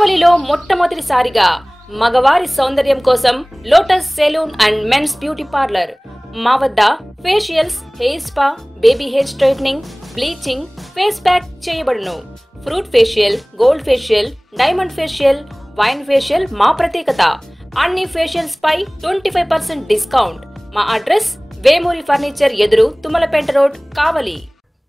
కావలిలో మొట్టమొదటిసారిగా మగవారి సౌందర్యం కోసం lotus salon and men's beauty parlour. మా వద్ద facials, hair spa, baby hair straightening, bleaching, face pack చేయబడును. Fruit facial, gold facial, diamond facial, wine facial మా ప్రత్యేకత. అన్ని ఫేషియల్స్ పై 25% డిస్కౌంట్. మా అడ్రస్ వేమూరి ఫర్నిచర్ ఎదురు, Tummalapeta road, Kavali.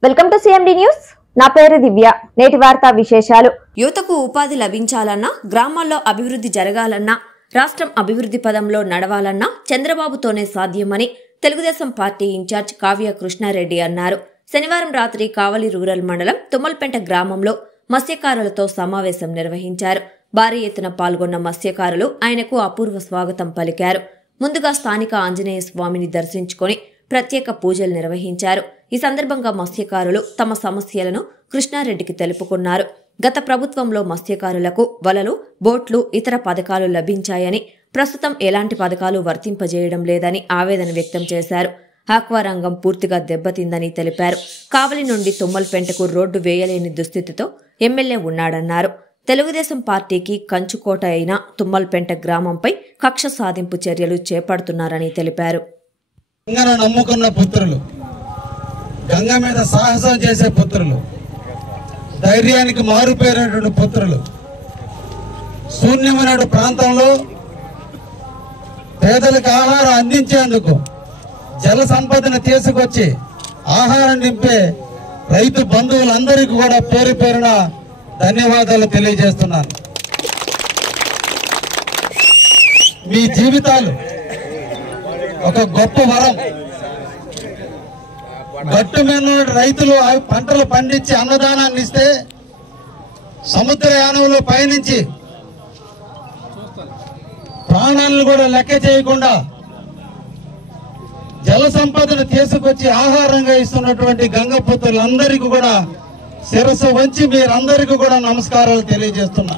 Welcome to CMD news. నా పేరు దివ్య. నేటి వార్తా విశేషాలు. యువతకు ఉపాధి లభించాలన్నా, గ్రామాల్లో అభివృద్ధి జరగాలన్నా, రాష్ట్రం అభివృద్ధి పదంలో నడవాలన్నా చంద్రబాబుతోనే సాధ్యమని తెలుగుదేశం పార్టీ ఇన్ఛార్జ్ కావ్య కృష్ణారెడ్డి అన్నారు. శనివారం రాత్రి కావలి రూరల్ మండలం తుమ్మలపేట గ్రామంలో మత్స్యకారులతో సమావేశం నిర్వహించారు. భారీ ఎత్తున పాల్గొన్న మత్స్యకారులు ఆయనకు అపూర్వ స్వాగతం పలికారు. ముందుగా స్థానిక ఆంజనేయ స్వామిని దర్శించుకుని ప్రత్యేక పూజలు నిర్వహించారు. ఈ సందర్భంగా మత్స్యకారులు తమ సమస్యలను కృష్ణారెడ్డికి తెలుపుకున్నారు. గత ప్రభుత్వంలో మత్స్యకారులకు వలలు, బోట్లు, ఇతర పథకాలు లభించాయని, ప్రస్తుతం ఎలాంటి పథకాలు వర్తింపజేయడం లేదని ఆవేదన వ్యక్తం చేశారు. ఆక్వా రంగం పూర్తిగా దెబ్బతిందని తెలిపారు. కావలి నుండి తుమ్మలపేటకు రోడ్డు వేయలేని దుస్థితితో ఎమ్మెల్యే ఉన్నాడన్నారు. తెలుగుదేశం పార్టీకి కంచుకోట అయిన తుమ్మలపేట గ్రామంపై కక్ష సాధింపు చర్యలు చేపడుతున్నారని తెలిపారు. నమ్ముకున్న పుత్రులు, గంగ మీద సాహసం చేసే పుత్రులు, ధైర్యానికి మారుపేరినటువంటి పుత్రులు, శూన్యమైన ప్రాంతంలో పేదలకు ఆహారం అందించేందుకు జల సంపదను తీసుకొచ్చి ఆహారం నింపే రైతు బంధువులందరికీ కూడా పేరు పేరున ధన్యవాదాలు తెలియజేస్తున్నాను. మీ జీవితాలు ఒక గొప్ప వరం. గట్టు మీద రైతులు పంటలు పండించి అన్నదానాన్ని ఇస్తే, సముద్రయానంలో పయనించి ప్రాణాలను కూడా లెక్క చేయకుండా జల సంపదను తీసుకొచ్చి ఆహారంగా ఇస్తున్నటువంటి గంగపుత్రులందరికీ కూడా శిరస్సు వంచి మీరందరికీ కూడా నమస్కారాలు తెలియజేస్తున్నా.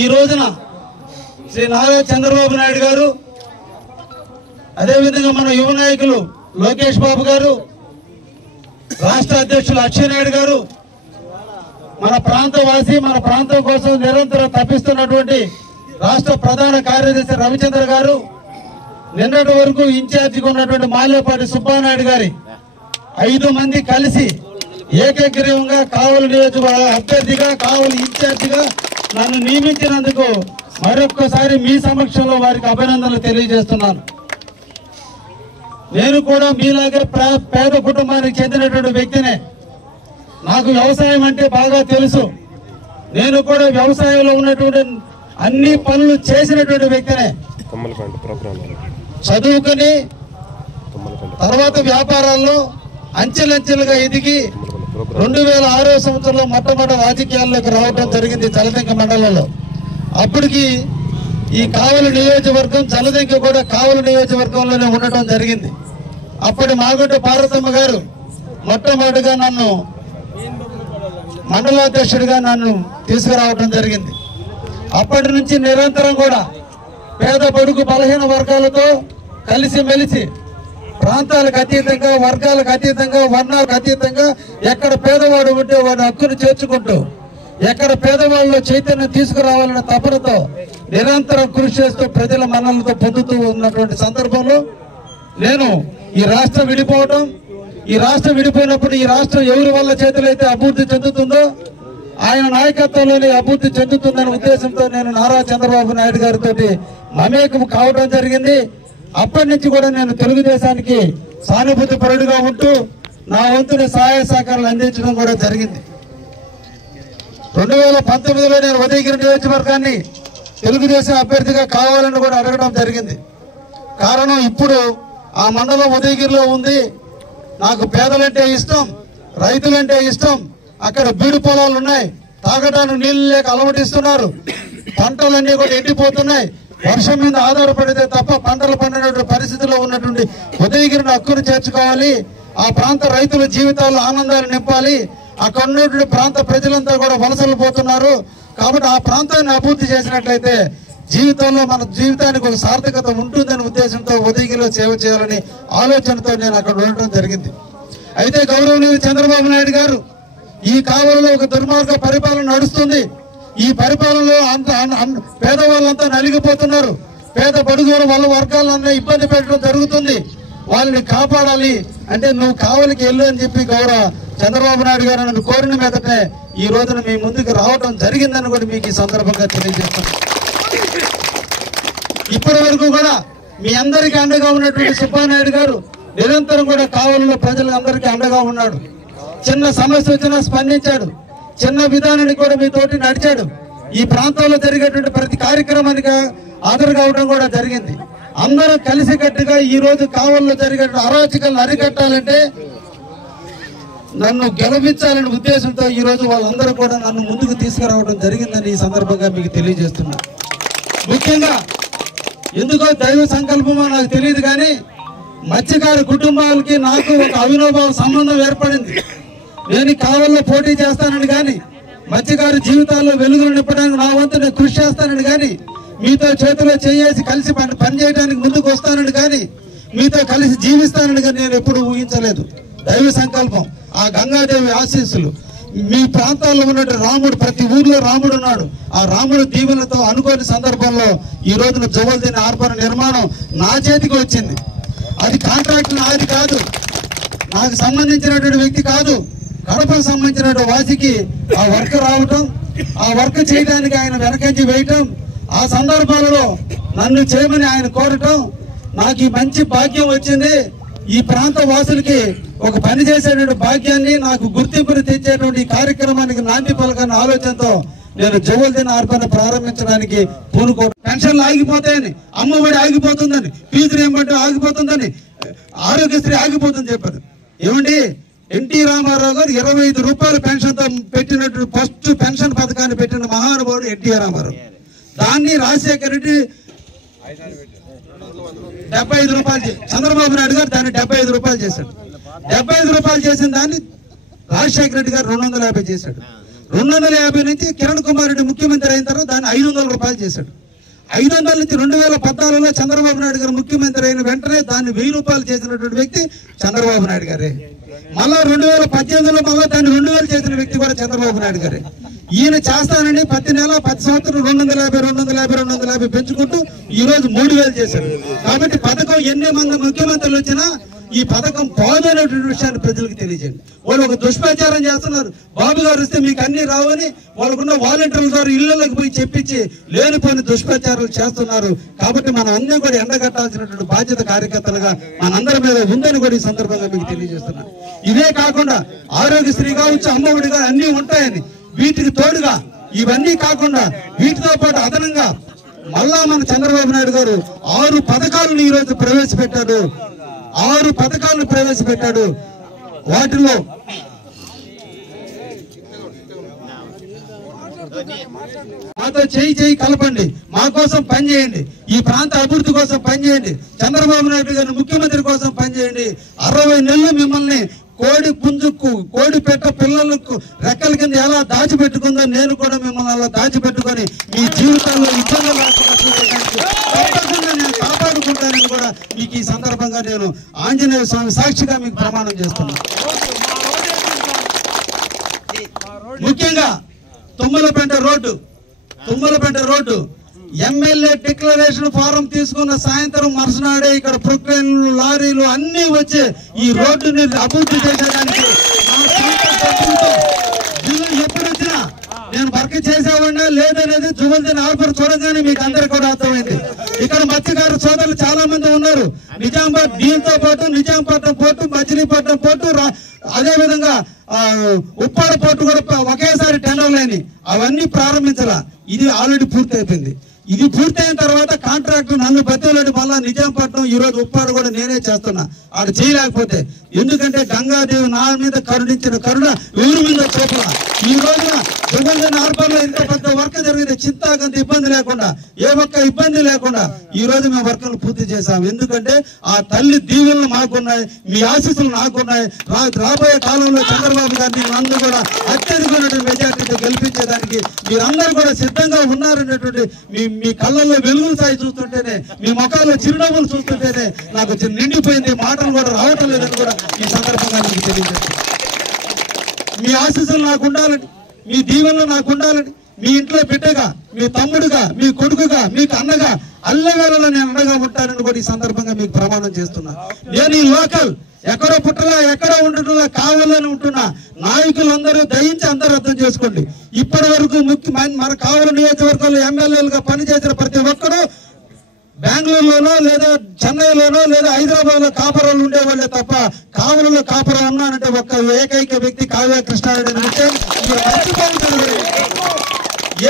ఈ రోజున శ్రీ నారా చంద్రబాబు నాయుడు గారు, అదేవిధంగా మన యువ నాయకులు లోకేష్ బాబు గారు, రాష్ట్ర అధ్యక్షులు అచ్చెన్నాయుడు గారు, మన ప్రాంతవాసి, మన ప్రాంతం కోసం నిరంతరం తప్పిస్తున్నటువంటి రాష్ట్ర ప్రధాన కార్యదర్శి రవిచంద్ర గారు, నిన్నటి వరకు ఇన్ఛార్జిగా ఉన్నటువంటి మాలేపాటి సుబ్బానాయుడు గారి 5 మంది కలిసి ఏకగ్రీవంగా కావలి నియోజకవర్గ అభ్యర్థిగా, కావలి ఇన్ఛార్జిగా నన్ను నియమించినందుకు మరొక్కసారి మీ సమక్షంలో వారికి అభినందనలు తెలియజేస్తున్నాను. నేను కూడా మీలాగే పేద కుటుంబానికి చెందినటువంటి వ్యక్తినే. నాకు వ్యవసాయం అంటే బాగా తెలుసు. నేను కూడా వ్యవసాయంలో ఉన్నటువంటి అన్ని పనులు చేసినటువంటి వ్యక్తినే. చదువుకుని తర్వాత వ్యాపారాల్లో అంచెలంచెలుగా ఎదిగి 2006 సంవత్సరంలో మొట్టమొదటి రాజకీయాల్లోకి రావడం జరిగింది జలదంక మండలంలో. అప్పటికి ఈ కావలి నియోజకవర్గం, జలదంక కూడా కావలి నియోజకవర్గంలోనే ఉండటం జరిగింది. అప్పటి మాగుంట పార్వతమ్మ గారు మొట్టమొదటిగా నన్ను మండలాధ్యక్షుడిగా తీసుకురావడం జరిగింది. అప్పటి నుంచి నిరంతరం కూడా పేద బడుగు బలహీన వర్గాలతో కలిసిమెలిసి, ప్రాంతాలకు అతీతంగా, వర్గాలకు అతీతంగా, వర్ణాలకు అతీతంగా ఎక్కడ పేదవాడు ఉంటే వాడి హక్కును చేర్చుకుంటూ, ఎక్కడ పేదవాళ్ళలో చైతన్యం తీసుకురావాలన్న తపనతో నిరంతరం కృషి చేస్తూ ప్రజల మన్ననలతో పొందుతూ ఉన్నటువంటి సందర్భంలో నేను ఈ రాష్ట్రం విడిపోవడం, ఈ రాష్ట్రం విడిపోయినప్పుడు ఈ రాష్ట్రం ఎవరి వల్ల చేతులైతే అభివృద్ధి చెందుతుందో ఆయన నాయకత్వంలోనే అభివృద్ధి చెందుతుందనే ఉద్దేశంతో నేను నారా చంద్రబాబు నాయుడు గారితో మమేకం కావడం జరిగింది. అప్పటి నుంచి కూడా నేను తెలుగుదేశానికి సానుభూతి పరుడుగా ఉంటూ నా వంతుని సహాయ సహకారాలు అందించడం కూడా జరిగింది. 2019లో నేను ఉదయగిరి నియోజకవర్గాన్ని తెలుగుదేశం అభ్యర్థిగా కావాలని కూడా అడగడం జరిగింది. కారణం, ఇప్పుడు ఆ మండలం ఉదయగిరిలో ఉంది. నాకు పేదలంటే ఇష్టం, రైతులంటే ఇష్టం. అక్కడ బీడు పొలాలు ఉన్నాయి, తాగడానికి నీళ్లు లేక అలమటిస్తున్నారు. పంటలన్నీ కూడా ఎండిపోతున్నాయి. వర్షం మీద ఆధారపడితే తప్ప పంటలు పండినటువంటి పరిస్థితిలో ఉన్నటువంటి ఉదయగిరిని హక్కును చేర్చుకోవాలి. ఆ ప్రాంత రైతుల జీవితాల్లో ఆనందాలు నింపాలి. అక్కడ ఉన్నటువంటి ప్రాంత ప్రజలంతా కూడా వలసలు పోతున్నారు. కాబట్టి ఆ ప్రాంతాన్ని అభివృద్ధి చేసినట్లయితే జీవితంలో మన జీవితానికి ఒక సార్థకత ఉంటుందనే ఉద్దేశంతో ఉదయగిరిలో సేవ చేయాలని ఆలోచనతో నేను అక్కడ ఉండటం జరిగింది. అయితే గౌరవనీయులు చంద్రబాబు నాయుడు గారు ఈ కాలంలో ఒక దుర్మార్గ పరిపాలన నడుస్తుంది. ఈ పరిపాలనలో పేదవాళ్ళంతా నలిగిపోతున్నారు. పేద బడుగుల వాళ్ళ వర్గాలన్నీ ఇబ్బంది పెట్టడం జరుగుతుంది. వాళ్ళని కాపాడాలి అంటే నువ్వు కావలికి వెళ్ళు అని చెప్పి గౌరవ చంద్రబాబు నాయుడు గారు నన్ను కోరిన మీదటే ఈ రోజున మీ ముందుకు రావడం జరిగిందని కూడా మీకు ఈ సందర్భంగా తెలియజేస్తాను. ఇప్పటి వరకు కూడా మీ అందరికీ అండగా ఉన్నటువంటి సుబ్బానాయుడు గారు నిరంతరం కూడా కావలిలో ప్రజలందరికీ అండగా ఉన్నాడు. చిన్న సమస్య వచ్చినా స్పందించాడు. చిన్న విధానానికి కూడా మీతోటి నడిచాడు. ఈ ప్రాంతంలో జరిగేటువంటి ప్రతి కార్యక్రమానికి హాజరు కావడం కూడా జరిగింది. అందరూ కలిసికట్టుగా ఈ రోజు కావలిలో జరిగే అరాచకాలను అరికట్టాలంటే నన్ను గెలిపించాలనే ఉద్దేశంతో ఈ రోజు వాళ్ళందరూ కూడా నన్ను ముందుకు తీసుకురావడం జరిగిందని ఈ సందర్భంగా మీకు తెలియజేస్తున్నా. ముఖ్యంగా ఎందుకో దైవ సంకల్పమో నాకు తెలియదు కానీ మత్స్యకారు కుటుంబాలకి నాకు ఒక అవినోభావ సంబంధం ఏర్పడింది. నేను కావలిలో పోటీ చేస్తానని కానీ మత్స్యకారు జీవితాల్లో వెలుగులు నింపడానికి నా వంతు నేను కృషి చేస్తానని కానీ మీతో చేతిలో చేసి కలిసి పని చేయడానికి ముందుకు వస్తానని కానీ మీతో కలిసి జీవిస్తానని కానీ నేను ఎప్పుడు ఊహించలేదు. దైవ సంకల్పం, ఆ గంగాదేవి ఆశీస్సులు, మీ ప్రాంతాల్లో ఉన్నట్టు రాముడు, ప్రతి ఊర్లో రాముడు ఉన్నాడు. ఆ రాముడు దీవెనలతో అనుకోని సందర్భంలో ఈ రోజున జువల్దిని హార్బర్ నిర్మాణం నా చేతికి వచ్చింది. అది కాంట్రాక్ట్ నాది కాదు, నాకు సంబంధించినటువంటి వ్యక్తి కాదు. కడపకు సంబంధించిన వాసికి ఆ వర్క్ రావటం, ఆ వర్క్ చేయడానికి ఆయన వెనకంచి వేయటం, ఆ సందర్భాలలో నన్ను చేయమని ఆయన కోరటం, నాకు ఈ మంచి భాగ్యం వచ్చింది. ఈ ప్రాంత వాసులకి ఒక పని చేసేటువంటి భాగ్యాన్ని, నాకు గుర్తింపుని తెచ్చేటువంటి కార్యక్రమానికి నాంది పలకన్న ఆలోచనతో నేను జువల్దిని హార్బర్ ప్రారంభించడానికి పూనుకోవడం. పెన్షన్లు ఆగిపోతాయని, అమ్మఒడి ఆగిపోతుందని, ఫీజు రీయింబర్స్మెంట్ ఆగిపోతుందని, ఆరోగ్యశ్రీ ఆగిపోతుందని చెప్పారు. ఏమండి, ఎన్టీ రామారావు గారు 25 రూపాయల పెన్షన్తో పెట్టినటువంటి ఫస్ట్ పెన్షన్ పథకాన్ని పెట్టిన మహానుభావుడు ఎన్టీఆర్ రామారావు. దాన్ని రాజశేఖర రెడ్డి 75 రూపాయలు, చంద్రబాబు నాయుడు గారు దాన్ని 75 రూపాయలు చేశాడు. 75 రూపాయలు చేసిన దాన్ని రాజశేఖర రెడ్డి గారు 250 చేశాడు. 250 నుంచి కిరణ్ కుమార్ రెడ్డి ముఖ్యమంత్రి అయిన తర్వాత దాన్ని 500 రూపాయలు చేశాడు. 500 నుంచి 2014లో చంద్రబాబు నాయుడు గారు ముఖ్యమంత్రి అయిన వెంటనే దాన్ని 1000 రూపాయలు చేసినటువంటి వ్యక్తి చంద్రబాబు నాయుడు గారే. మళ్ళా 2018లో మళ్ళా దాన్ని 2000 చేసిన వ్యక్తి కూడా చంద్రబాబు నాయుడు గారే. ఈయన చేస్తానని ప్రతి నెల 10 సంవత్సరం 250 పెంచుకుంటూ ఈ రోజు 3000 చేశారు. కాబట్టి పథకం ఎన్ని మంది ముఖ్యమంత్రులు వచ్చినా ఈ పథకం పోదనేటువంటి విషయాన్ని ప్రజలకు తెలియజేయండి. వాళ్ళు ఒక దుష్ప్రచారం చేస్తున్నారు. బాబు గారు వస్తే మీకు అన్ని రావని వాళ్ళకున్న వాలంటీర్ల ద్వారా ఇళ్లలోకి పోయి చెప్పించి లేనిపోయిన దుష్ప్రచారాలు చేస్తున్నారు. కాబట్టి మనం అందరం కూడా ఎండగట్టాల్సినటువంటి బాధ్యత కార్యకర్తలుగా మనందరి మీద ఉందని కూడా ఈ సందర్భంగా మీకు తెలియజేస్తున్నాను. ఇవే కాకుండా ఆరోగ్యశ్రీ కావచ్చు, అమ్మఒడి కావచ్చు, అన్ని ఉంటాయని, వీటికి తోడుగా ఇవన్నీ కాకుండా వీటితో పాటు అదనంగా మళ్ళా మన చంద్రబాబు నాయుడు గారు 6 పథకాలను ఈ రోజు ప్రవేశపెట్టాడు. 6 పథకాలను ప్రవేశపెట్టాడు. వాటిలో మాతో చేయి కలపండి, మా కోసం పనిచేయండి, ఈ ప్రాంత అభివృద్ధి కోసం పనిచేయండి, చంద్రబాబు నాయుడు గారిని ముఖ్యమంత్రి కోసం పనిచేయండి. 60 నెలలు మిమ్మల్ని కోడి పుంజుకు, కోడి పెట్ట పిల్లలకు రెక్కల కింద ఎలా దాచిపెట్టుకుందో నేను కూడా మిమ్మల్ని అలా దాచిపెట్టుకొని మీ జీవితాల్లో ఇబ్బందులు తప్పకుండా నేను కాపాడుకుంటానని కూడా మీకు ఈ సందర్భంగా నేను ఆంజనేయ స్వామి సాక్షిగా మీకు ప్రమాణం చేస్తున్నాను. ముఖ్యంగా Tummalapeta road MLA declaration form తీసుకున్న సాయంత్రం మరుసనాడే ఇక్కడ ప్రొక్లైన్లు, లారీలు అన్ని వచ్చి ఈ రోడ్డుని అభివృద్ధి చేసేదానికి ఎప్పుడు వచ్చినా నేను వర్క్ చేసేవాడినా లేదనేది జువల్దిని హార్బర్ చూడగానే మీకు అందరికి కూడా అర్థమైంది. ఇక్కడ మత్స్యకారు సోదరులు చాలా మంది ఉన్నారు. నిజామాబాద్ దీంతో పాటు నిజాంపట్నం పోర్టు, మచిలీపట్నం పోర్టు, అదే విధంగా ఉప్పాడ పోర్టు కూడా ఒకేసారి టెండర్లైనవి, అవన్నీ ప్రారంభించాల. ఇది ఆల్రెడీ పూర్తి అయిపోయింది. ఇది పూర్తయిన తర్వాత కాంట్రాక్ట్ నన్ను బతిలోని మళ్ళా నిజాంపట్నం ఈ రోజు ఉప్పాడు కూడా నేనే చేస్తున్నా. ఆడు చేయలేకపోతే ఎందుకంటే గంగాదేవి నా మీద కరుణించిన కరుణ ఎవరి మీద చూపల. ఈ రోజున జువల్దిని హార్బర్ లో ఇంత పెద్ద వర్క్ జరిగితే చింతాకంత ఇబ్బంది లేకుండా, ఏ ఒక్క ఇబ్బంది లేకుండా ఈ రోజు మేము వర్క్లు పూర్తి చేశాం. ఎందుకంటే ఆ తల్లి దీవెనలు మాకున్నాయి, మీ ఆశీస్సులు నాకున్నాయి. రాబోయే కాలంలో చంద్రబాబు గారిని అందరూ కూడా అత్యధికమైనటువంటి మెజార్టీతో గెలిపించేదానికి మీరందరూ కూడా సిద్ధంగా ఉన్నారనేటువంటి మీ కళ్ళల్లో వెలుగులు సాయి చూస్తుంటేనే, మీ ముఖాల్లో చిరునవ్వులు చూస్తుంటేనే నాకు నిండిపోయింది. మాటలు కూడా రావటం లేదని కూడా ఈ సందర్భంగా మీకు తెలియజేస్తున్నాను. మీ ఆశీస్సులు నాకు ఉండాలని, మీ దీవెనలు నాకు ఉండాలని, మీ ఇంట్లో బిడ్డగా, మీ తమ్ముడుగా, మీ కొడుకుగా, మీకు అన్నగా అల్లవేళలో నేను అండగా ఉంటానని కూడా ఈ సందర్భంగా మీకు ప్రమాణం చేస్తున్నా. నేను ఈ లోకల్ ఎక్కడో పుట్టలా ఎక్కడో ఉండటంలా కావాలని ఉంటున్నా. నాయకులందరూ దయించి అందరూ అర్థం చేసుకోండి. ఇప్పటి వరకు మన కావలి నియోజకవర్గంలో ఎమ్మెల్యేలుగా పనిచేసిన ప్రతి ఒక్కరూ బెంగళూరులోనో లేదా చెన్నైలోనో లేదా హైదరాబాద్ లో కాపురాలు ఉండేవాళ్ళే తప్ప కావలిలో కాపురం ఉన్నానంటే ఒక్క ఏకైక వ్యక్తి కావ్య కృష్ణారెడ్డి అని విషయం మీరు మర్చిపోవాలి.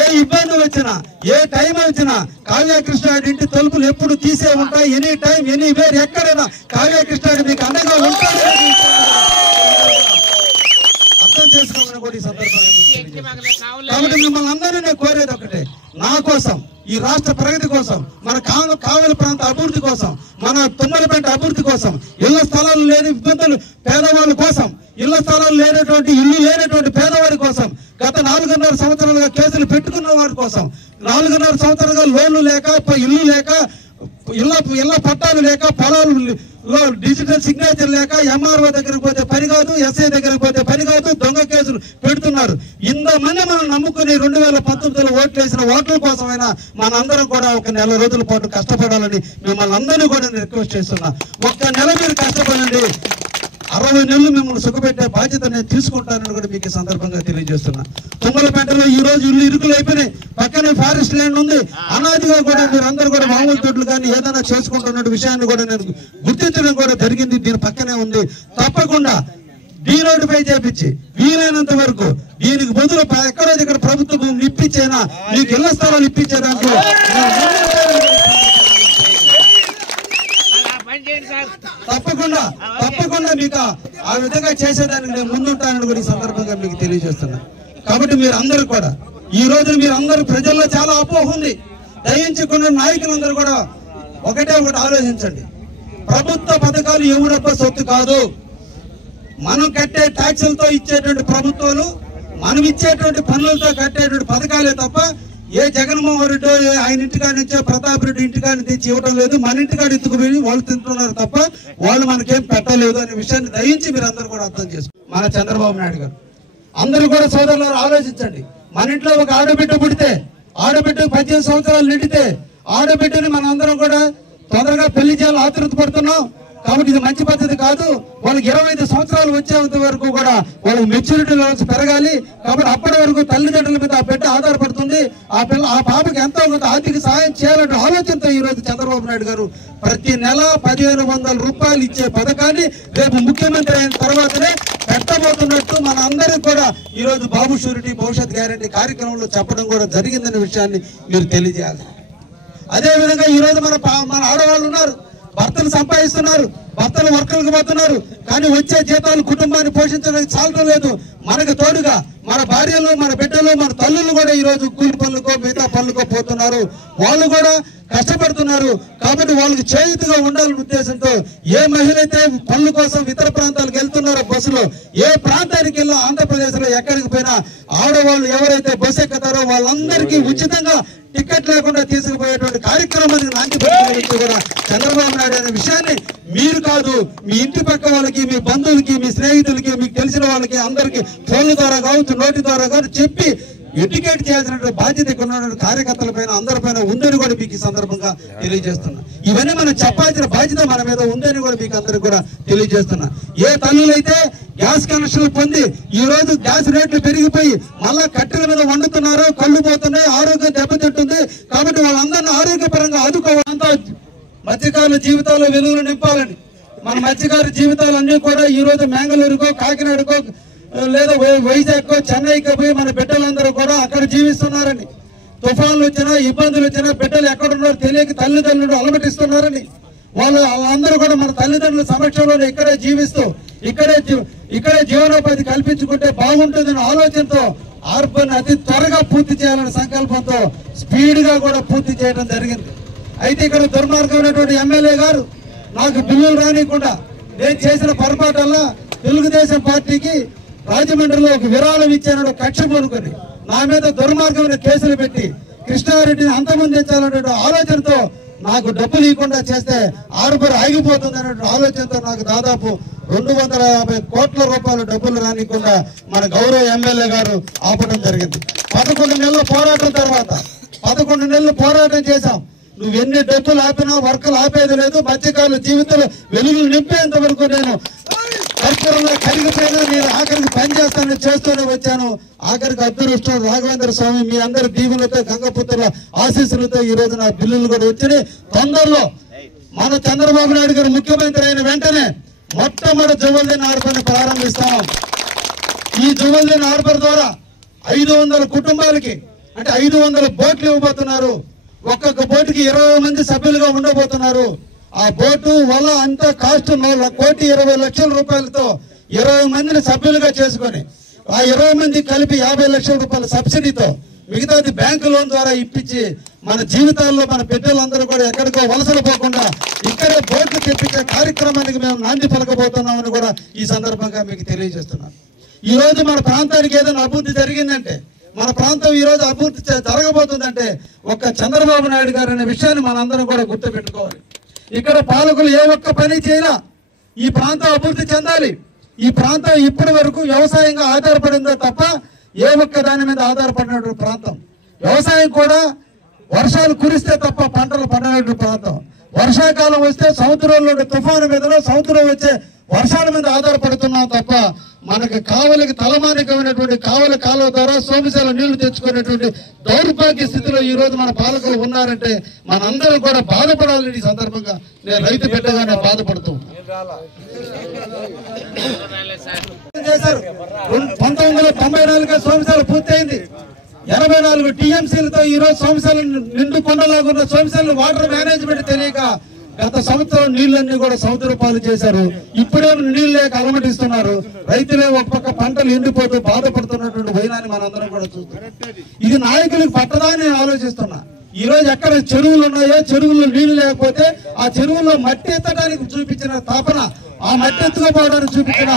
ఏ ఇబ్బంది వచ్చినా, ఏ టైం వచ్చినా కావ్య కృష్ణారెడ్డి ఇంటి తలుపులు ఎప్పుడు తీసే ఉంటాయి. ఎనీ టైం ఎనీవేర్ ఎక్కడైనా కావ్య కృష్ణారెడ్డి మీకు అండగా ఉంటాడు. అర్థం చేసుకోమని కూడా ఈ సందర్భంగా కాబట్టి మిమ్మల్ని అందరినీ నేను కోరేది ఒకటే, నా కోసం, ఈ రాష్ట్ర ప్రగతి కోసం, మన కావలి ప్రాంత అభివృద్ధి కోసం, మన తుమ్మలపేట అభివృద్ధి కోసం, ఇళ్ల స్థలాలు లేని ఇబ్బందులు పేదవాళ్ళ కోసం, ఇళ్ల స్థలాలు లేనటువంటి ఇల్లు లేనటువంటి పేదవారి కోసం, గత 4.5 సంవత్సరాలుగా కేసులు పెట్టుకున్న వారి కోసం, 4.5 సంవత్సరాలుగా లోన్లు లేక, ఇల్లు లేక, ఇళ్ల పట్టాలు లేక, పొలాలు డిజిటల్ సిగ్నేచర్ లేక, ఎంఆర్ఓ దగ్గరకు పోతే పని కాదు, ఎస్ఐ దగ్గరకు పోతే పని కాదు, దొంగ కేసులు పెడుతున్నారు. ఇంతమంది మనం నమ్ముకుని 2019లో ఓట్లు వేసిన ఓట్ల కోసమైనా మనందరం కూడా ఒక నెల రోజుల పాటు కష్టపడాలని మిమ్మల్ని అందరినీ కూడా నేను రిక్వెస్ట్ చేస్తున్నా. ఒక్క నెల మీరు కష్టపడండి, 60 నెలలు మిమ్మల్ని సుఖపెట్టే బాధ్యత నేను తీసుకుంటానని కూడా మీకు సందర్భంగా తెలియజేస్తున్నా. తుమ్మలపేటలో ఈ రోజు ఇల్లు ఇరుకులు అయిపోయినాయి. పక్కనే ఫారెస్ట్ ల్యాండ్ ఉంది. అనాదిగా కూడా మీరు అందరూ కూడా మామూలు తోటలు కానీ ఏదైనా చేసుకుంటున్న విషయాన్ని కూడా నేను గుర్తించడం కూడా జరిగింది. దీని పక్కనే ఉంది. తప్పకుండా డీనోటిఫై చేపించి వీలైనంత వరకు దీనికి బదులు ఎక్కడో ఇక్కడ ప్రభుత్వం ఇప్పించేనా, మీకు ఇళ్ల స్థలాలు ఇప్పించేదానికి తప్పకుండా మీకు ఆ విధంగా చేసేదానికి నేను ముందుంటానని కూడా ఈ సందర్భంగా మీకు తెలియజేస్తున్నా. కాబట్టి మీరు అందరూ కూడా ఈ రోజు మీరు అందరూ ప్రజల్లో చాలా అపోహ ఉంది. దయించుకున్న నాయకులందరూ కూడా ఒకటి ఆలోచించండి. ప్రభుత్వ పథకాలు ఎవరప్ప సొత్తు కాదు. మనం కట్టే ట్యాక్సులతో ఇచ్చేటువంటి ప్రభుత్వాలు, మనం ఇచ్చేటువంటి పన్నులతో కట్టేటువంటి పథకాలే తప్ప ఏ జగన్మోహన్ రెడ్డి ఆయన ఇంటికాడి నుంచే ప్రతాప్ రెడ్డి ఇంటికాడిని తెచ్చి ఇవ్వడం లేదు. మన ఇంటికాడ ఎత్తుకుపోయి వాళ్ళు తింటున్నారు తప్ప వాళ్ళు మనకేం పెట్టలేదు అనే విషయాన్ని దయించి మీరు అందరూ కూడా అర్థం చేసుకోండి. మన చంద్రబాబు నాయుడు గారు అందరూ కూడా సోదరులు ఆలోచించండి. మన ఇంట్లో ఒక ఆడబిడ్డ పుడితే, ఆడబిడ్డకు 18 సంవత్సరాలు నిండితే ఆడబిడ్డని మనం అందరం కూడా తొందరగా పెళ్లి చేయాలని ఆతృత పడుతున్నాం. కాబట్టి ఇది మంచి పద్ధతి కాదు. వాళ్ళకి 25 సంవత్సరాలు వచ్చేంత వరకు కూడా వాళ్ళకి మెచ్యూరిటీ లెవెల్స్ పెరగాలి. కాబట్టి అప్పటి వరకు తల్లిదండ్రుల మీద ఆ బిడ్డ ఆధారపడుతుంది. ఆ పాపకి ఎంతో కొంత ఆర్థిక సహాయం చేయాలంటే ఆలోచనతో ఈ రోజు చంద్రబాబు నాయుడు గారు ప్రతి నెల 1500 రూపాయలు ఇచ్చే పథకాన్ని రేపు ముఖ్యమంత్రి అయిన తర్వాతనే పెట్టబోతున్నట్టు మన అందరికి కూడా ఈ రోజు బాబు షూరిటీ భవిష్యత్ గ్యారెంటీ కార్యక్రమంలో చెప్పడం కూడా జరిగిందనే విషయాన్ని మీరు తెలియజేయాలి. అదేవిధంగా ఈ రోజు మన ఆడవాళ్ళు ఉన్నారు, భర్తలు సంపాదిస్తున్నారు, భర్తలు వర్కర్లకు పోతున్నారు. కానీ వచ్చే జీతాలు కుటుంబాన్ని పోషించడానికి చాలడం లేదు. మనకు తోడుగా మన భార్యలు, మన బిడ్డలు, మన తల్లులు కూడా ఈ రోజు కూలి పనులకో మిగతా పనులకో పోతున్నారు. వాళ్ళు కూడా కష్టపడుతున్నారు. కాబట్టి వాళ్ళకి చేయుతగా ఉండాలనే ఉద్దేశంతో ఏ మహిళ అయితే పనుల కోసం ఇతర ప్రాంతాలకు వెళ్తున్నారో బస్సులో, ఏ ప్రాంతానికి వెళ్ళినా ఆంధ్రప్రదేశ్ లో ఎక్కడికి పోయినా ఆడవాళ్ళు ఎవరైతే బస్సు ఎక్కుతారో వాళ్ళందరికీ ఉచితంగా టికెట్ లేకుండా తీసుకుపోయేటువంటి కార్యక్రమానికి నాంది పలికిన కూడా చంద్రబాబు నాయుడు అనే విషయాన్ని మీరు కాదు, మీ ఇంటి పక్క వాళ్ళకి, మీ బంధువులకి, మీ స్నేహితులకి, మీకు తెలిసిన వాళ్ళకి అందరికీ ఫోన్ల ద్వారా కావచ్చు, నోటి ద్వారా కావచ్చు చెప్పి ఎడ్యుకేట్ చేయాల్సిన బాధ్యత ఉన్న కార్యకర్తల పైన అందరిపైన ఉందని కూడా మీకు ఈ సందర్భంగా తెలియజేస్తున్నా. ఇవన్నీ మనం చెప్పాల్సిన బాధ్యత మన మీద ఉందని కూడా మీకు అందరికి కూడా తెలియజేస్తున్నా. ఏ తల్లులైతే గ్యాస్ కనెక్షన్లు పొంది ఈ రోజు గ్యాస్ రేట్లు పెరిగిపోయి మళ్ళా కట్టెల మీద వండుతున్నారో, కళ్ళు పోతున్నాయి, ఆరోగ్యం దెబ్బతింటుంది. కాబట్టి వాళ్ళందరినీ ఆరోగ్యపరంగా ఆదుకోవాలంతా మత్స్యకారుల జీవితాల్లో వెలుగులు నింపాలని, మన మత్స్యకారుల జీవితాలన్నీ కూడా ఈ రోజు మ్యాంగళూరుకో, కాకినాడకో లేదా వైజాగ్, చెన్నైకి పోయి మన బిడ్డలందరూ కూడా అక్కడ జీవిస్తున్నారని, తుఫాన్లు వచ్చినా ఇబ్బందులు వచ్చినా బిడ్డలు ఎక్కడున్నారో తెలియక తల్లిదండ్రులు అలమటిస్తున్నారని, వాళ్ళందరూ కూడా మన తల్లిదండ్రుల సమక్షంలో ఇక్కడే జీవిస్తూ ఇక్కడే జీవనోపాధి కల్పించుకుంటే బాగుంటుందనే ఆలోచనతో ఆర్బన్ అతి త్వరగా పూర్తి చేయాలనే సంకల్పంతో స్పీడ్ గా కూడా పూర్తి చేయడం జరిగింది. అయితే ఇక్కడ దుర్మార్గమైనటువంటి ఎమ్మెల్యే గారు నాకు బిల్లులు రానియకుండా నేను చేసిన పొరపాటల్లా తెలుగుదేశం పార్టీకి రాజమండ్రిలో ఒక విరాళం ఇచ్చానని కక్ష పూనుకొని నా మీద దుర్మార్గమైన కేసులు పెట్టి కృష్ణారెడ్డిని అంతమొందించాలనే ఆలోచనతో నాకు డబ్బులు ఇవ్వకుండా చేస్తే హార్బర్ ఆగిపోతుంది అనే ఆలోచనతో నాకు దాదాపు 250 కోట్ల రూపాయల డబ్బులు రానికుండా మన గౌరవ ఎమ్మెల్యే గారు ఆపడం జరిగింది. 11 నెలల పోరాటం తర్వాత 11 నెలలు పోరాటం చేశాం. నువ్వు ఎన్ని డబ్బులు ఆపినా వర్కులు ఆపేది లేదు. మత్స్యకారుల జీవితంలో వెలుగులు నింపేంత వరకు నేను కర్కరంలో కరిగిపోయినా నేను ఆఖరికి పనిచేస్తానని చేస్తూనే వచ్చాను. ఆఖరికి అదృష్టం రాఘవేంద్ర స్వామి మీ అందరి దీవులతో గంగపుత్రుల ఆశీస్సులతో ఈ రోజు నా బిల్లులు కూడా వచ్చినాయి. తొందరలో మన చంద్రబాబు నాయుడు గారు ముఖ్యమంత్రి అయిన వెంటనే మొట్టమొదటి జువెల్దిన్ హార్బర్ని ప్రారంభిస్తాం. ఈ జువెల్దిన్ హార్బర్ ద్వారా 500 కుటుంబాలకి అంటే 500 బోట్లు ఇవ్వబోతున్నారు. ఒక్కొక్క బోటుకి 20 మంది సభ్యులుగా ఉండబోతున్నారు. ఆ బోటు వల అంతా కాస్ట్ 1,20,00,000 రూపాయలతో 20 మందిని సభ్యులుగా చేసుకొని ఆ 20 మంది కలిపి 50 లక్షల రూపాయల సబ్సిడీతో మిగతాది బ్యాంకు లోన్ ద్వారా ఇప్పించి మన జీవితాల్లో మన బిడ్డలందరూ కూడా ఎక్కడికో వలసలు పోకుండా ఇక్కడే బోట్లు తెప్పించే కార్యక్రమానికి మేము నాంది పలకబోతున్నామని కూడా ఈ సందర్భంగా మీకు తెలియజేస్తున్నాను. ఈ రోజు మన ప్రాంతానికి ఏదైనా అభివృద్ధి జరిగిందంటే మన ప్రాంతం ఈ రోజు అభివృద్ధి జరగబోతుందంటే ఒక్క చంద్రబాబు నాయుడు గారు అనే విషయాన్ని మనందరం కూడా గుర్తుపెట్టుకోవాలి. ఇక్కడ పాలకులు ఏ ఒక్క పని చేయాల ఈ ప్రాంతం అభివృద్ధి చెందాలి. ఈ ప్రాంతం ఇప్పటి వరకు వ్యవసాయంగా ఆధారపడిందో తప్ప ఏ ఒక్క దాని మీద ఆధారపడినటువంటి ప్రాంతం. వ్యవసాయం కూడా వర్షాలు కురిస్తే తప్ప పంటలు పండినటువంటి ప్రాంతం. వర్షాకాలం వస్తే సముద్రంలో తుఫాను మీదలో సముద్రం వచ్చే వర్షాల మీద ఆధారపడుతున్నాం తప్ప మనకు కావలికి తలమానికమైనటువంటి కావలి కాలువ ద్వారా సోమశిల నీళ్లు తెచ్చుకునేటువంటి దౌర్భాగ్య స్థితిలో ఈ రోజు మన పాలకులు ఉన్నారంటే మనందరం కూడా బాధపడాలని ఈ సందర్భంగా నేను రైతు బిడ్డగానే బాధపడుతూ చేశారు. 1994 సోమశిల పూర్తయింది. 84 టీఎంసీలతో ఈ రోజు సోమశిల నిండు కొండలాగున్న సోమశిల వాటర్ మేనేజ్మెంట్ తెలియక గత సంవత్సరం నీళ్ళన్నీ కూడా సముద్ర పాలు చేశారు. ఇప్పుడే నీళ్ళు లేక అలమటిస్తున్నారు. రైతులే ఒక పక్క పంటలు ఎండిపోతూ బాధపడుతున్నటువంటి వైనాన్ని మనందరం కూడా చూస్తున్నాం. ఇది నాయకులకు పట్టదా అని నేను ఆలోచిస్తున్నా. ఈ రోజు ఎక్కడ చెరువులు ఉన్నాయో చెరువుల్లో నీళ్లు లేకపోతే ఆ చెరువుల్లో మట్టి ఎత్తడానికి చూపించిన తాపన ఆ మట్టి ఎత్తుకోపోవడానికి చూపించిన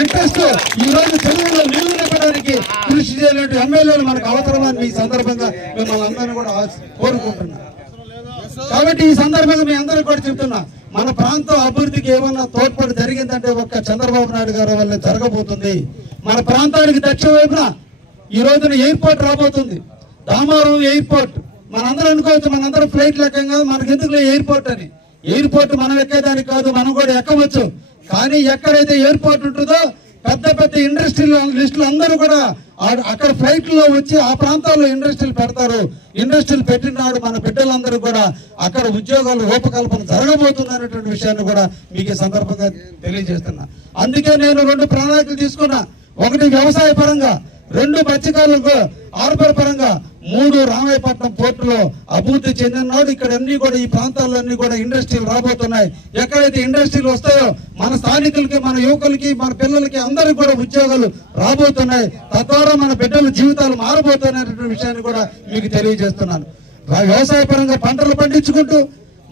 ఇంట్రెస్ట్ ఈ రోజు చెరువుల్లో నీళ్లు నింపడానికి కృషి చేయలేని ఎమ్మెల్యేలు మనకు అవసరమని ఈ సందర్భంగా మిమ్మల్ని అందరినీ కూడా కోరుకుంటున్నా. కాబట్టి ఈ సందర్భంగా మీ అందరూ కూడా చెప్తున్నా మన ప్రాంతం అభివృద్ధికి ఏమన్నా తోడ్పాటు జరిగిందంటే ఒక్క చంద్రబాబు నాయుడు గారి వల్ల జరగబోతుంది. మన ప్రాంతానికి దక్షిణ వైపున ఈ రోజున ఎయిర్పోర్ట్ రాబోతుంది. దామారం ఎయిర్పోర్ట్ మనందరం అనుకోవచ్చు మనందరం ఫ్లైట్ లెక్కం కాదు మనకి ఎందుకు ఎయిర్పోర్ట్ అని. ఎయిర్పోర్ట్ మనం ఎక్కేదానికి కాదు మనం కూడా ఎక్కవచ్చు. కానీ ఎక్కడైతే ఎయిర్పోర్ట్ ఉంటుందో పెద్ద పెద్ద ఇండస్ట్రియలిస్టులు అందరూ కూడా అక్కడ ఫ్లైట్లో వచ్చి ఆ ప్రాంతాల్లో ఇండస్ట్రీలు పెడతారు. ఇండస్ట్రీలు పెట్టినాడు మన బిడ్డలందరూ కూడా అక్కడ ఉద్యోగాలు రూపకల్పన జరగబోతుంది అనేటువంటి విషయాన్ని కూడా మీకు ఈ సందర్భంగా తెలియజేస్తున్నా. అందుకే నేను 2 ప్రణాళికలు తీసుకున్నా. ఒకటి వ్యవసాయ పరంగా, 2 మత్స్యకారులకు హార్బర్ పరంగా, 3 రామాయపట్నం పోర్టులో అభివృద్ధి చెందినాడు. ఇక్కడ అన్ని కూడా ఈ ప్రాంతాలన్నీ కూడా ఇండస్ట్రీలు రాబోతున్నాయి. ఎక్కడైతే ఇండస్ట్రీలు వస్తాయో మన స్థానికులకి మన యువకులకి మన పిల్లలకి అందరికి కూడా ఉద్యోగాలు రాబోతున్నాయి. తద్వారా మన బిడ్డల జీవితాలు మారబోతున్నాయనే విషయాన్ని కూడా మీకు తెలియజేస్తున్నాను. వ్యవసాయ పరంగా పంటలు పండించుకుంటూ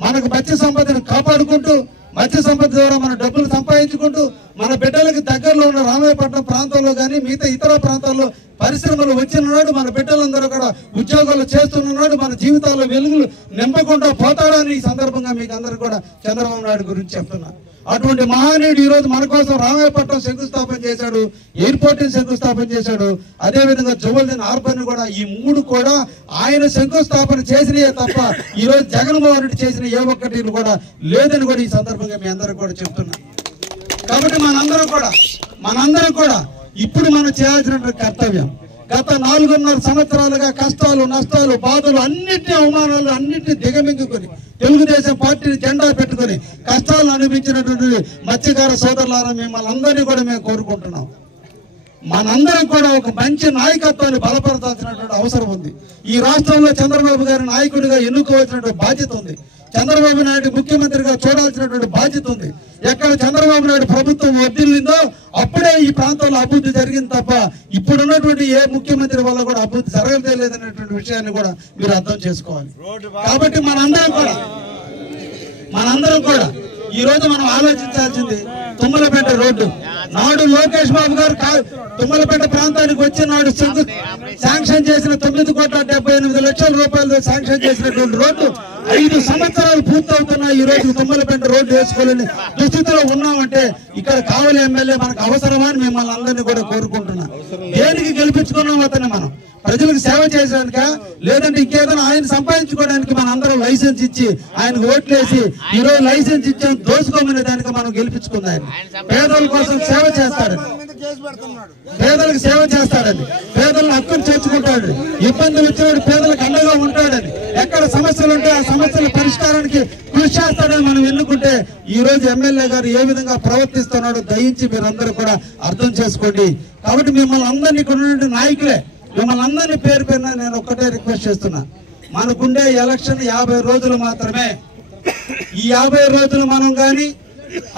మనకు మత్స్య సంపదను కాపాడుకుంటూ మత్స్య సంపద ద్వారా మన డబ్బులు సంపాదించుకుంటూ మన బిడ్డలకి దగ్గరలో ఉన్న రామాయపట్నం ప్రాంతంలో కానీ మిగతా ఇతర ప్రాంతాల్లో పరిశ్రమలు వచ్చినాడు. మన బిడ్డలందరూ కూడా ఉద్యోగాలు చేస్తున్నాడు. మన జీవితాల్లో వెలుగులు నింపకుండా పోతాడని ఈ సందర్భంగా మీకు అందరూ కూడా చంద్రబాబు నాయుడు గురించి చెప్తున్నా. అటువంటి మహానీయుడు ఈ రోజు మన కోసం రామాయపట్నం శంకుస్థాపన చేశాడు, ఎయిర్పోర్ట్ శంకుస్థాపన చేశాడు. అదేవిధంగా జువెల్దిన్ హార్బర్ కూడా ఈ 3 కూడా ఆయన శంకుస్థాపన చేసినయే తప్ప ఈ రోజు జగన్మోహన్ రెడ్డి చేసిన ఏ ఒక్కటి కూడా లేదని కూడా ఈ సందర్భంగా మీ అందరూ కూడా చెప్తున్నా. కాబట్టి మనందరం కూడా ఇప్పుడు మనం చేయాల్సినటువంటి కర్తవ్యం గత 4.5 సంవత్సరాలుగా కష్టాలు నష్టాలు బాధలు అన్నింటి అవమానాలు అన్నింటినీ దిగమింగుకొని తెలుగుదేశం పార్టీని జెండా పెట్టుకొని కష్టాలను అనిపించినటువంటి మత్స్యకార సోదరులారా మిమ్మల్ని అందరినీ కూడా మేము కోరుకుంటున్నాం. మనందరం కూడా ఒక మంచి నాయకత్వాన్ని బలపరచాల్సినటువంటి అవసరం ఉంది. ఈ రాష్ట్రంలో చంద్రబాబు గారి నాయకుడిగా ఎన్నుకోవాల్సినటువంటి బాధ్యత ఉంది. చంద్రబాబు నాయుడు ముఖ్యమంత్రిగా చూడాల్సినటువంటి బాధ్యత ఉంది. ఎక్కడ చంద్రబాబు నాయుడు ప్రభుత్వం వర్ధిల్లిందో అప్పుడే ఈ ప్రాంతంలో అభివృద్ధి జరిగింది తప్ప ఇప్పుడున్నటువంటి ఏ ముఖ్యమంత్రి వల్ల కూడా అభివృద్ధి జరగలేదనేటువంటి విషయాన్ని కూడా మీరు అర్థం చేసుకోవాలి. కాబట్టి మనందరం కూడా ఈ రోజు మనం ఆలోచించాల్సింది తుమ్మలపేట రోడ్డు నాడు లోకేష్ బాబు గారు తుమ్మలపేట ప్రాంతానికి వచ్చి నాడు శాంక్షన్ చేసిన 9,78,00,000 రూపాయలతో శాంక్షన్ చేసినటువంటి రోడ్డు 5 సంవత్సరాలు పూర్తవుతున్నా ఈ రోజు తుమ్మలపేట రోడ్డు వేసుకోవాలని దుస్థితిలో ఉన్నామంటే ఇక్కడ కావలి ఎమ్మెల్యే మనకు అవసరమా అని మిమ్మల్ని అందరినీ కూడా కోరుకుంటున్నా. దేనికి గెలిపించుకున్నాం అతన్ని? మనం ప్రజలకు సేవ చేసేదానిక, లేదంటే ఇంకేదైనా ఆయన సంపాదించుకోవడానికి మన అందరం లైసెన్స్ ఇచ్చి ఆయనకు ఓట్లేసి ఈ రోజు లైసెన్స్ ఇచ్చాం దోసుకోమనే దానికి మనం గెలిపించుకుంది. ఆయన పేదల కోసం సేవ చేస్తాడని, పేదలకు సేవ చేస్తాడని, పేదలను హక్కును చేర్చుకుంటాడు, ఇబ్బందులు వచ్చినప్పుడు పేదలకు అండగా ఉంటాడని, ఎక్కడ సమస్యలు ఉంటే ఆ సమస్యల పరిష్కారానికి కృషి చేస్తాడని మనం ఎన్నుకుంటే ఈ రోజు ఎమ్మెల్యే గారు ఏ విధంగా ప్రవర్తిస్తున్నాడో దయించి మీరందరూ కూడా అర్థం చేసుకోండి. కాబట్టి మిమ్మల్ని అందరినీ ఇక్కడ ఉన్నటువంటి నాయకులే, మిమ్మల్ని అందరినీ పేరు పేరున నేను ఒక్కటే రిక్వెస్ట్ చేస్తున్నా. మనకుండే ఎలక్షన్ 50 రోజులు మాత్రమే. ఈ 50 రోజులు మనం కానీ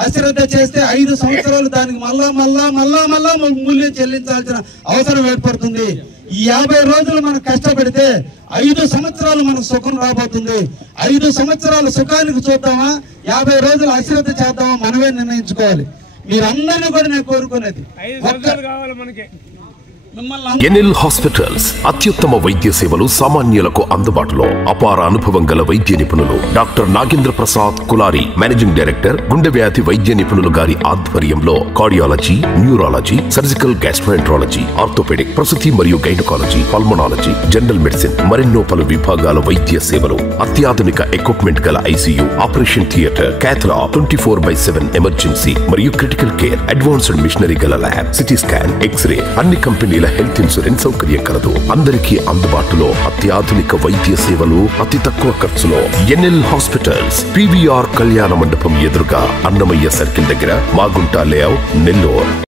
అశ్రద్ధ చేస్తే 5 సంవత్సరాలు దానికి మళ్ళా మూల్యం చెల్లించాల్సిన అవసరం ఏర్పడుతుంది. ఈ 50 రోజులు మనం కష్టపడితే 5 సంవత్సరాలు మనకు సుఖం రాబోతుంది. 5 సంవత్సరాలు సుఖానికి చూద్దామా, 50 రోజులు అశ్రద్ధ చేద్దామా మనమే నిర్ణయించుకోవాలి. మీరందరినీ కూడా నేను కోరుకునేది ఎన్ఎల్ హాస్పిటల్స్ అత్యుత్తమ వైద్య సేవలు సామాన్యులకు అందుబాటులో. అపార అనుభవం గల వైద్య నిపుణులు doctor Nagendra Prasad Kulari, managing director, గుండె వ్యాధి వైద్య నిపుణులు గారి ఆధ్వర్యంలో cardiology, neurology, surgical gastroenterology, orthopedic, ప్రసూతి మరియు గైనకాలజీ, పల్మనాలజీ, జనరల్ మెడిసిన్ మరెన్నో పలు విభాగాల వైద్య సేవలు. అత్యాధునిక ఎక్విప్మెంట్ గల ICU, operation theatre, cath lab, 24/7 emergency మరియు క్రిటికల్ కేర్, అడ్వాన్స్డ్ మిషనరీ గల ల్యాబ్, సిటీ స్కాన్, ఎక్స్రే, అన్ని కంపెనీల హెల్త్ ఇన్సూరెన్స్ సౌకర్యం కలదు. అందరికీ అందుబాటులో అత్యాధునిక వైద్య సేవలు అతి తక్కువ ఖర్చులో. ఎన్ఎల్ హాస్పిటల్స్, PVR కళ్యాణ మండపం ఎదురుగా, అన్నమయ్య సర్కిల్ దగ్గర, మాగుంట లేఅవుట్, నెల్లూరు.